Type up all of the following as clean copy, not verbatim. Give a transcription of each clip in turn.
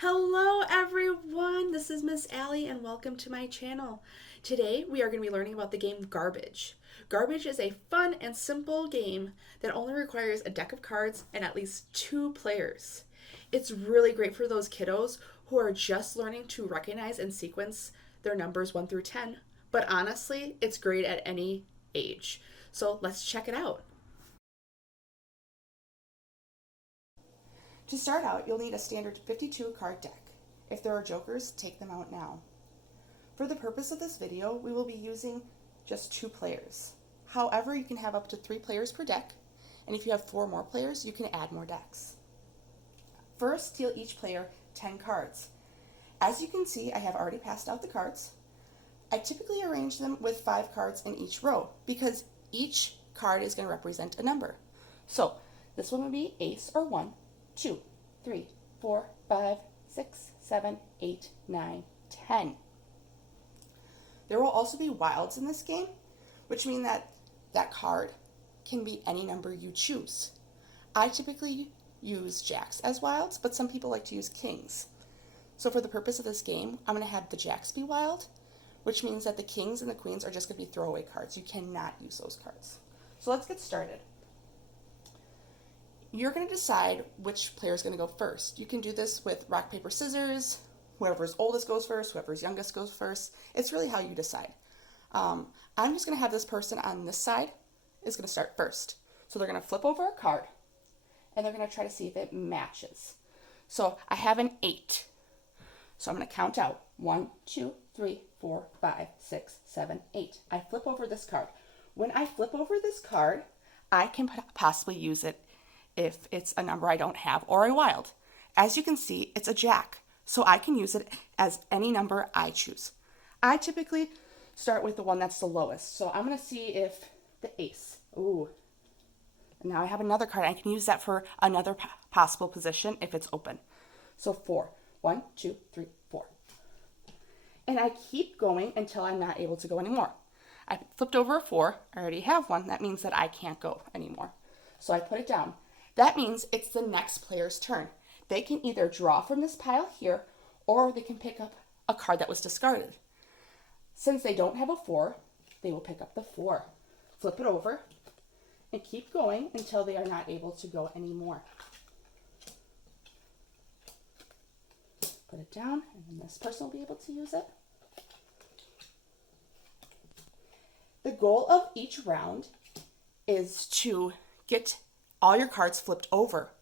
Hello everyone, this is Miss Allie and welcome to my channel. Today we are going to be learning about the game Garbage. Garbage is a fun and simple game that only requires a deck of cards and at least two players. It's really great for those kiddos who are just learning to recognize and sequence their numbers 1 through 10, but honestly, it's great at any age. So let's check it out. To start out, you'll need a standard 52 card deck. If there are jokers, take them out now. For the purpose of this video, we will be using just two players. However, you can have up to 3 players per deck, and if you have 4 more players, you can add more decks. First, deal each player 10 cards. As you can see, I have already passed out the cards. I typically arrange them with 5 cards in each row because each card is going to represent a number. So, this one would be ace or 1, 2, 3, 4, 5, 6, 7, 8, 9, 10. There will also be wilds in this game, which mean that that card can be any number you choose. I typically use jacks as wilds, but some people like to use kings. So for the purpose of this game, I'm going to have the jacks be wild, which means that the kings and the queens are just going to be throwaway cards. You cannot use those cards. So let's get started. You're going to decide which player is going to go first. You can do this with rock, paper, scissors. Whoever's oldest goes first, whoever's youngest goes first. It's really how you decide. I'm just going to have this person on this side is going to start first. So they're going to flip over a card, and they're going to try to see if it matches. So I have an 8. So I'm going to count out 1, 2, 3, 4, 5, 6, 7, 8. I flip over this card. When I flip over this card, I can possibly use it if it's a number I don't have or a wild. As you can see, it's a jack, so I can use it as any number I choose. I typically start with the one that's the lowest, so I'm going to see if the ace. Ooh. Now I have another card. I can use that for another possible position if it's open. So 4. 1, 2, 3, 4. And I keep going until I'm not able to go anymore. I flipped over a 4. I already have one. That means that I can't go anymore. So I put it down. That means it's the next player's turn. They can either draw from this pile here, or they can pick up a card that was discarded. Since they don't have a 4, they will pick up the 4. Flip it over, and keep going until they are not able to go anymore. Put it down, and then this person will be able to use it. The goal of each round is to get all your cards flipped over.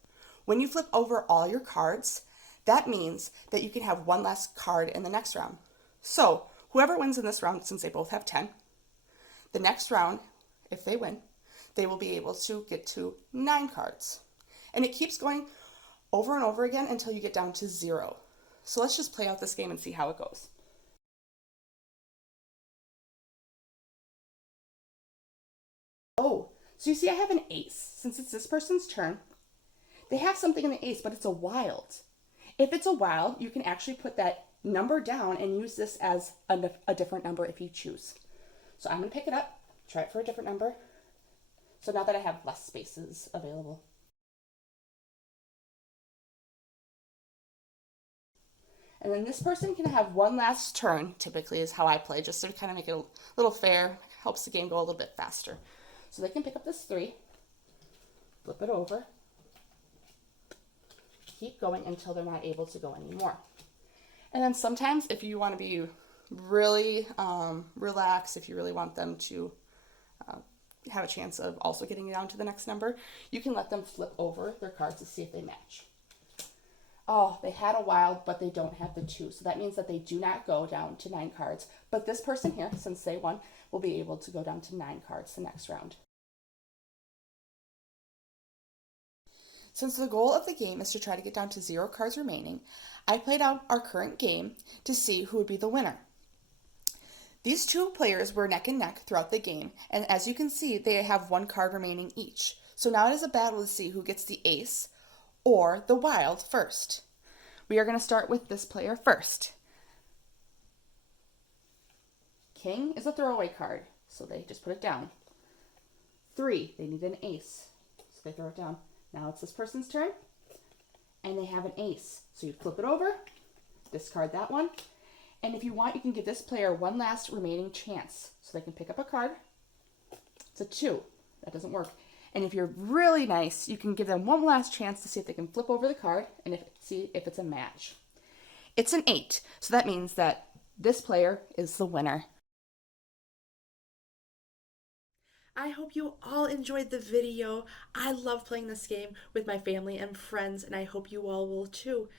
When you flip over all your cards, that means that you can have one less card in the next round. So whoever wins in this round, since they both have 10, the next round, if they win, they will be able to get to 9 cards. And it keeps going over and over again until you get down to 0. So let's just play out this game and see how it goes. Oh, so you see I have an ace. Since it's this person's turn, they have something in the ace, but it's a wild. If it's a wild, you can actually put that number down and use this as a different number if you choose. So I'm going to pick it up, try it for a different number. So now that I have less spaces available. And then this person can have one last turn, typically is how I play, just to kind of make it a little fair, helps the game go a little bit faster. So they can pick up this 3, flip it over, keep going until they're not able to go anymore. And then sometimes if you want to be really relaxed, if you really want them to have a chance of also getting down to the next number, you can let them flip over their cards to see if they match. Oh, they had a wild, but they don't have the 2. So that means that they do not go down to 9 cards. But this person here, since they won, will be able to go down to 9 cards the next round. Since the goal of the game is to try to get down to 0 cards remaining, I played out our current game to see who would be the winner. These two players were neck and neck throughout the game, and as you can see, they have 1 card remaining each. So now it is a battle to see who gets the ace or the wild first. We are going to start with this player first. King is a throwaway card, so they just put it down. 3, they need an ace, so they throw it down. Now it's this person's turn, and they have an ace. So you flip it over, discard that one, and if you want, you can give this player one last remaining chance. So they can pick up a card. It's a 2. That doesn't work. And if you're really nice, you can give them one last chance to see if they can flip over the card and see if it's a match. It's an 8, so that means that this player is the winner. I hope you all enjoyed the video. I love playing this game with my family and friends, and I hope you all will too.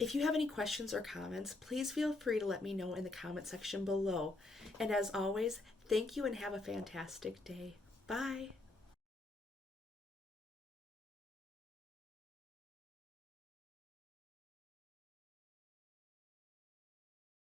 If you have any questions or comments, please feel free to let me know in the comment section below. And as always, thank you and have a fantastic day. Bye.